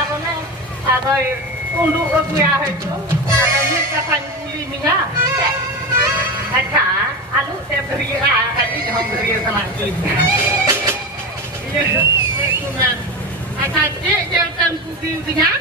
apa nih? Ada tunduk ke gue itu. Ada ni kapan kuli minyak. Acha, alu saya beri kali jangan beri sama kuli. Iya, itu kan. Acha cek jangan kuli minyak.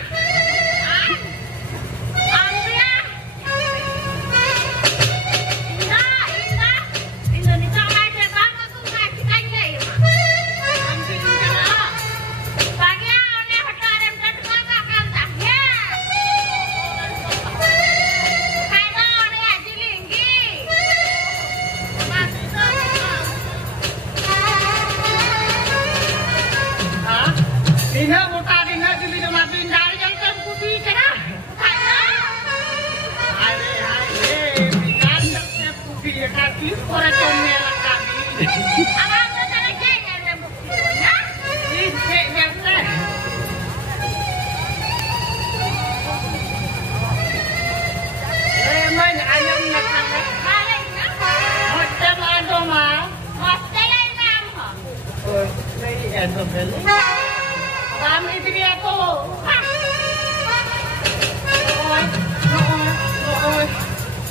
Kami dia tu.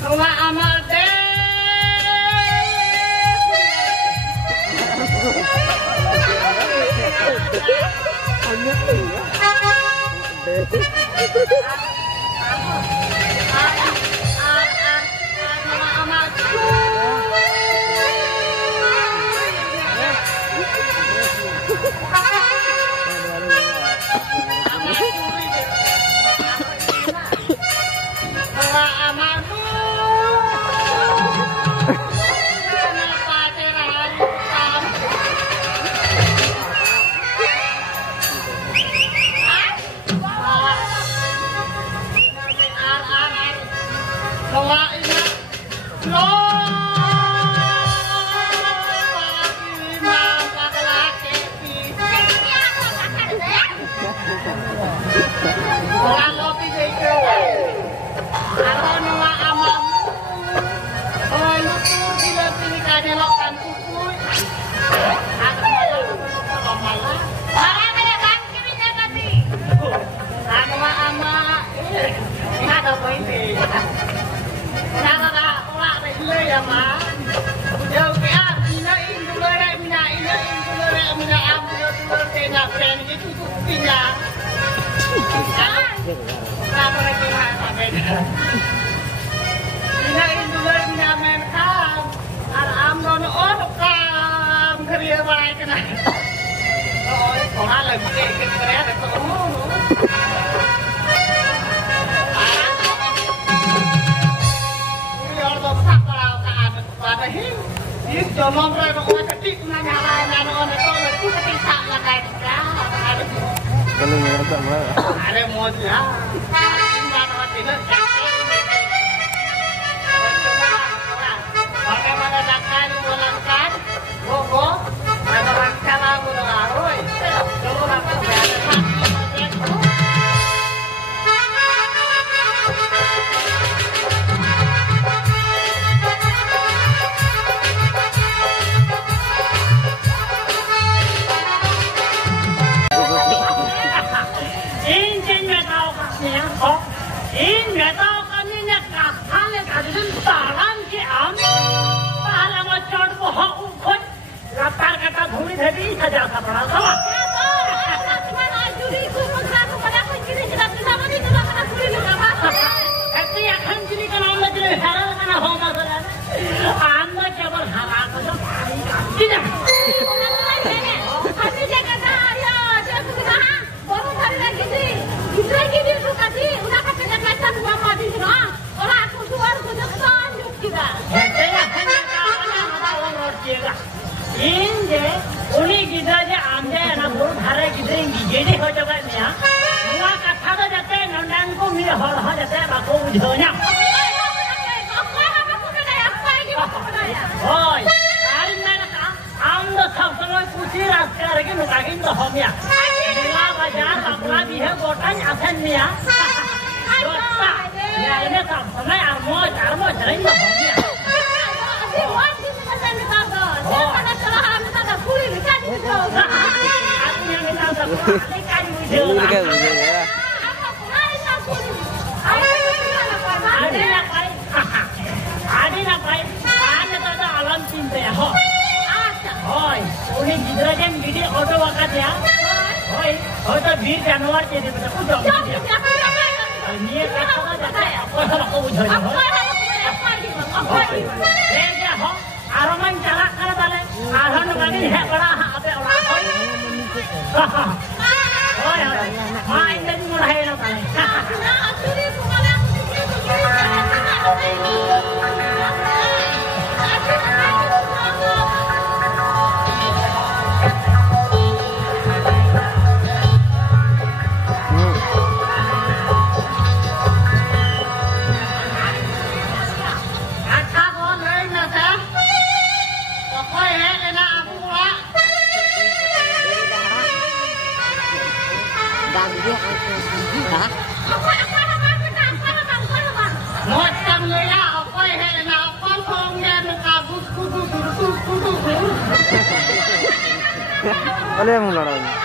Noa amal deh. Ini kan bir Januar jadi betul jom. Ini apa kata apa aku bujuk. Dia ho araman jalak kalau balik. Arhan bagi hek bala ape orang. Oh ya. Main dan mulai nak balik. Boleh mulai.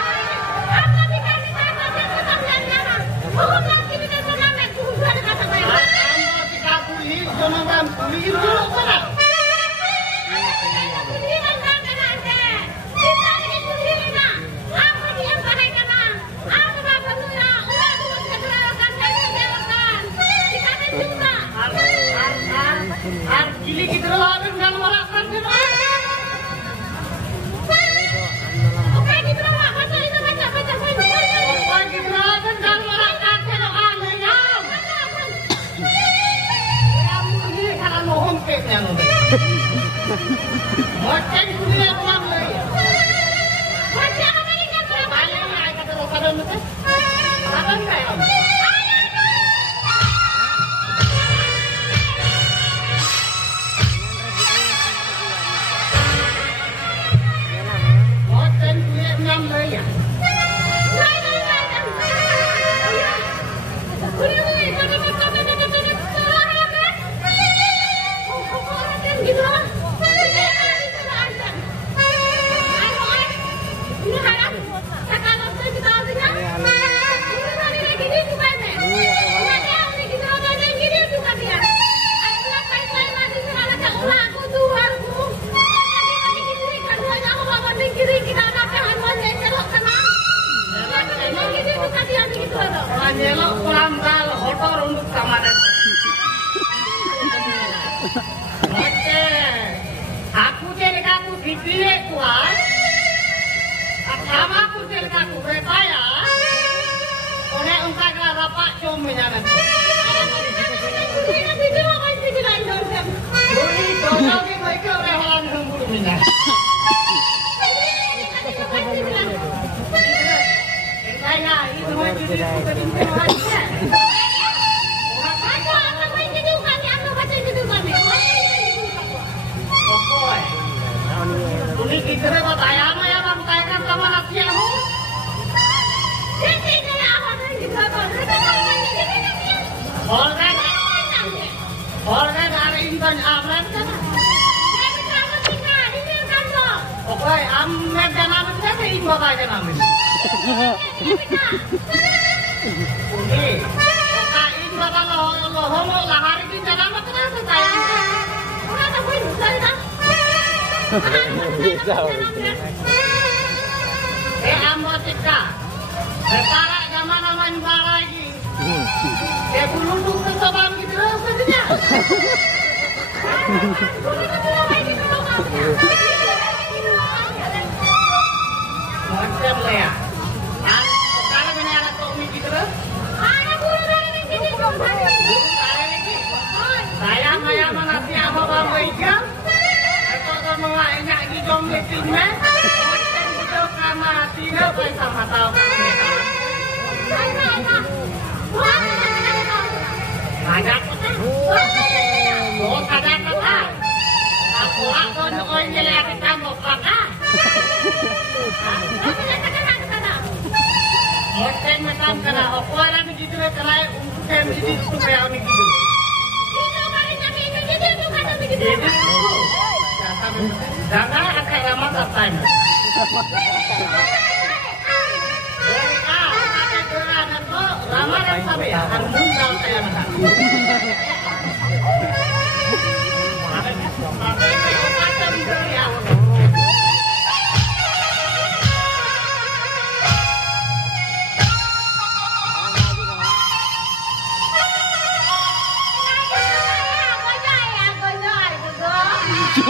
Ini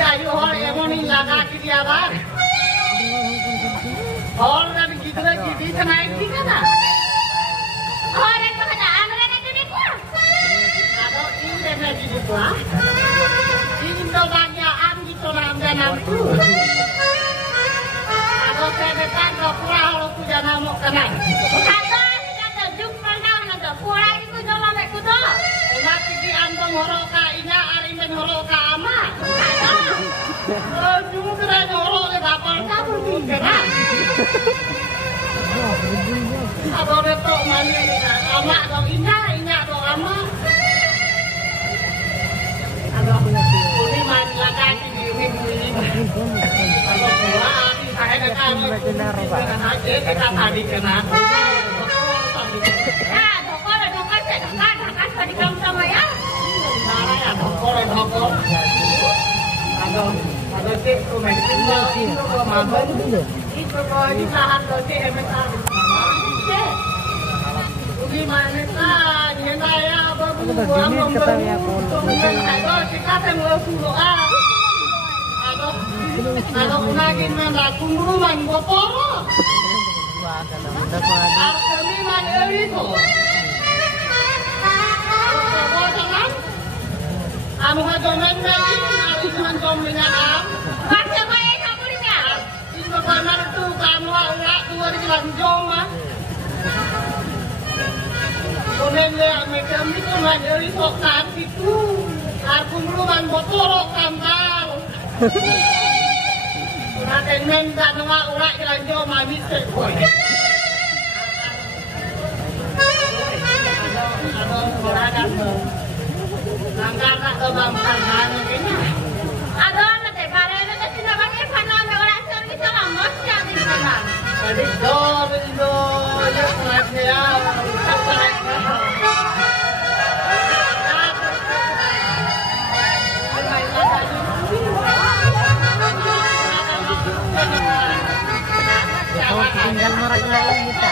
ayo hol emon ini laga kita bang. Hol dan kita lagi di sana ini kan? Hol yang mana? Amran itu ni kuah. Ada ini lagi di kuah. Ini tu banyak am gitu nam dan nam tu. Ada sebetan kau kurang lo tu jangan mau kena. Kata ni kata jumpa kau nanti kurang itu jangan mek kudo. Umat ini antong horok inya arimen horok ama. Cuma kena horok le kapal kabur kena. Ada retok mani ama dong inya dong ama. Ada ini mani lagi ini. Kalau pulang saya dekat aja kita tadi kena. Di kamu sama ya? Mana ya dokor. Ada cek komen itu kemaban. Itu kau di lahan dosi emetar. Gimana kan? Yang saya baru buang Ada kita tengok suruh Ada lagi mana kumruman botol. Kami mana itu? Kamu hadomen mesin, aku cuma domennya am. Baca bayi kamu ini. Ini bagaimana tuh kamu ulah keluar di dalam joma. Domennya macam itu mandiri sokan itu. Aku meluman botorok kambal. Nanti minta nama ulah di dalam joma bisa koi. Ada orang Langkah ke bangsan mana kayaknya? Ada anak teh bareng itu sudah pakai panah orang cor kita lama sih di sana. Jadi do ya kelasnya apa tinggal mereknya kita.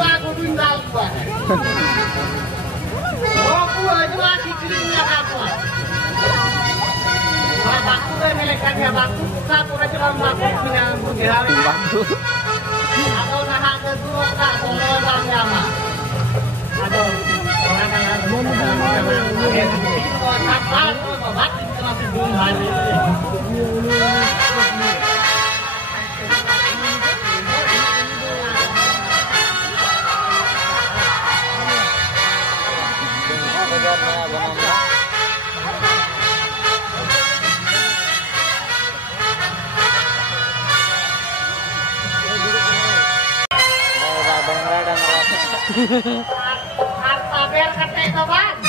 Aku tinggal buat. Aku aja masih kirinya apa? Bapakku kan melekatnya bapakku, aku aja bapakku punya budaya. Atau nak kedua tak semua bang lama. Aduh, orang mau kapal, bapak itu masih belum hari. Harta ber kata itu bang.